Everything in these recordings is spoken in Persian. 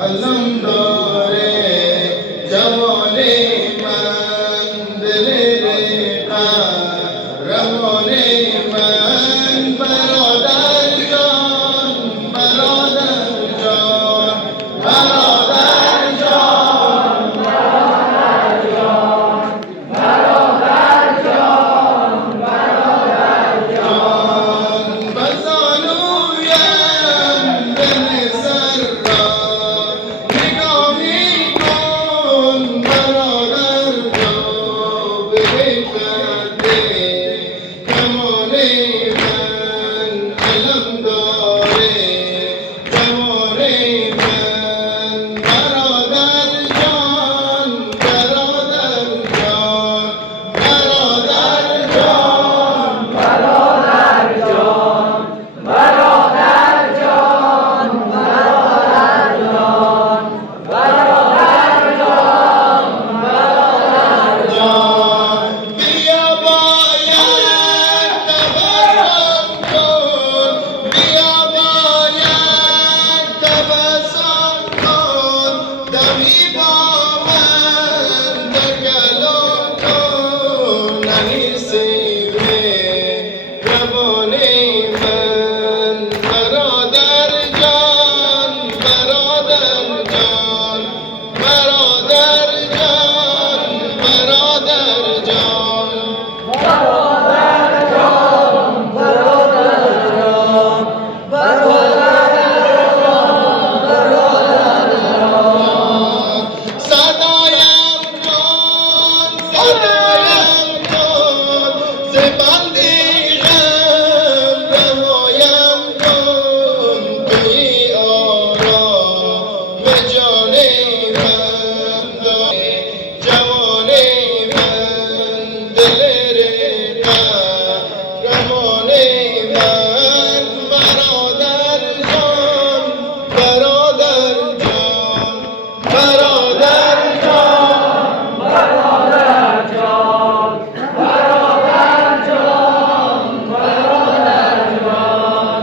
علم داره جوان من دل قهرمان من برادر جان برادر جان برادر جان برادر جان برادر جان برادر جان بزانویم دل سر را نگاهی کن برادر جان به خنده کمان من علم داره جوان من برادر جان برادر جان برادر جان برادر جان برادر جان برادر جان برادر جان برادر جان بیا باید تبسم کن بیا باید تبسم کن دمی با من تکلم کن نمی‌سیبه روان من برادر جان برادر جان برادر جان برادر جان برادر جان برادر جان برادر جان برادر جان صدایم کن صدایم کن ز بند غم رهایم کن تویی آرام جان من جوان من دل قهرمان من برادر جان برادر جان برادر جان برادر جان برادر جان برادر جان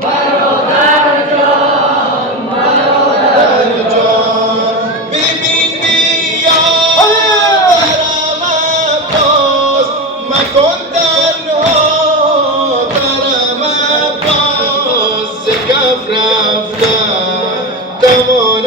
برادر جان برادر جان ببین بیا برم عباس مکن تنها برم عباس ز کف رفتم دمان